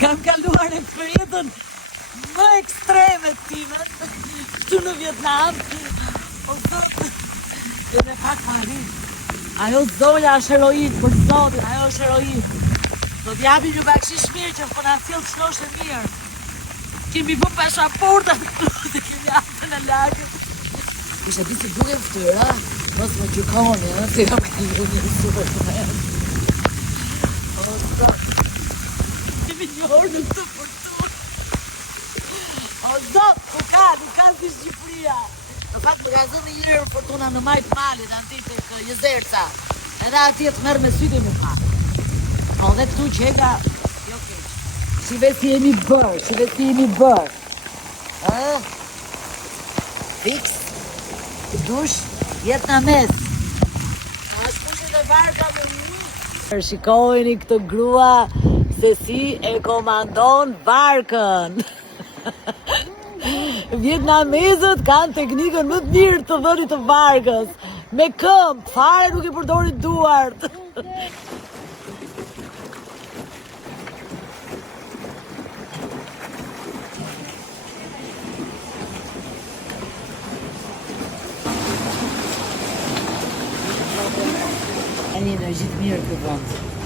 Kam kaluar eksperiencën më ekstreme time këtu në Vietnam. O zot, edhe pak pari. Ajo zonja është heroin, për zotin, ajo është heroin. Do t'japi një bakshish mirë që po na sjell çnoshe mirë. Kemi bë pasaportat dhe kemi ardhur në lagët. Isha di si duke ftyra, mos më gjykoni, se kam kaluar një super moment. O zot, kemi një orë në këtë fortunë. O zot, nuk ka si Shqipëria. Në fakt më ka zënë një herë fortuna në Majt Malit, anti tek Jezerca. Edhe atje të merr me sytë më pa. Po dhe këtu qeka, jo keq. Shive si jemi bërë. Fix, dush, jetë në mes. A shkushin e varka më një. Shikojni këtë grua se si e komandon varkën. Vietnamezët kanë teknikën më të mirë të dhënit të varkës. Me këmbë, fare nuk i përdorin duart. Tani në gjithë mirë këtë vend.